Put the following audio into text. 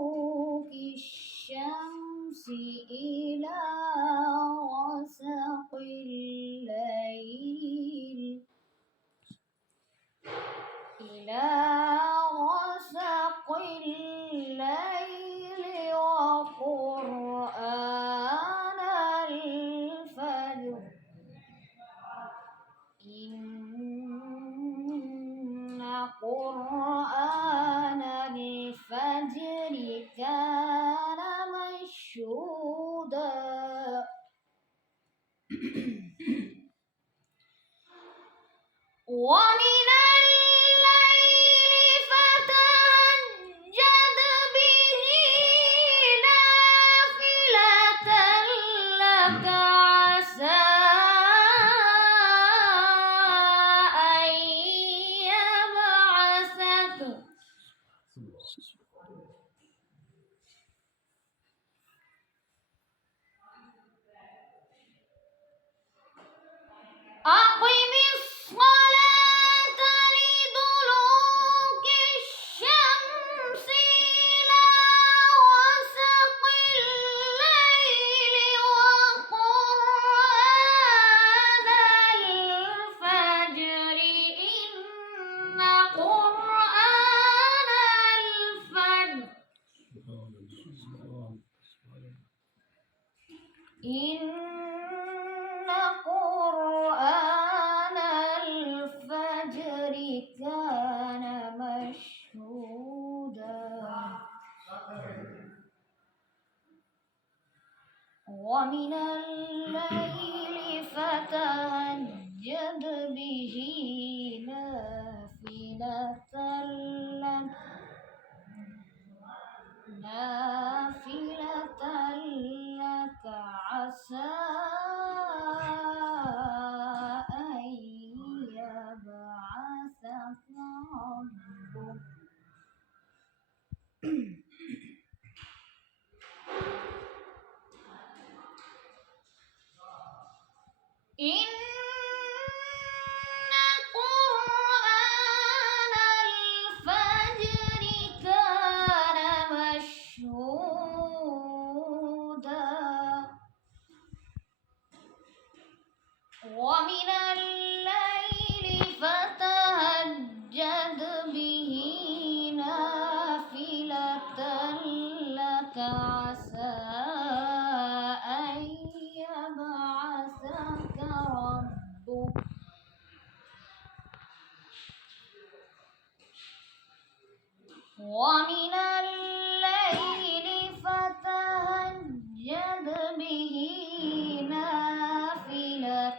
دلوك الشمس إلى غسق الليل وقرآن الفجر إن قرآن الفجر كان مشهودا ومن الليل فتهجد به نافلة لك عسى أن يبعثك أقم الصلاة لدلوك الشمس إلى غسق الليل وقرآن الفجر إن قرآن الفجر قرآن الفجر كان مشهودا ومن الليل فتهجد به نافلة لك عسى أن يبعثك ربك إن قرآن الفجر كان مشهودا ومن الليل فتهجد به نافلة لك عسى أن يبعثك ربك ومن الليل فتهجد به نافلة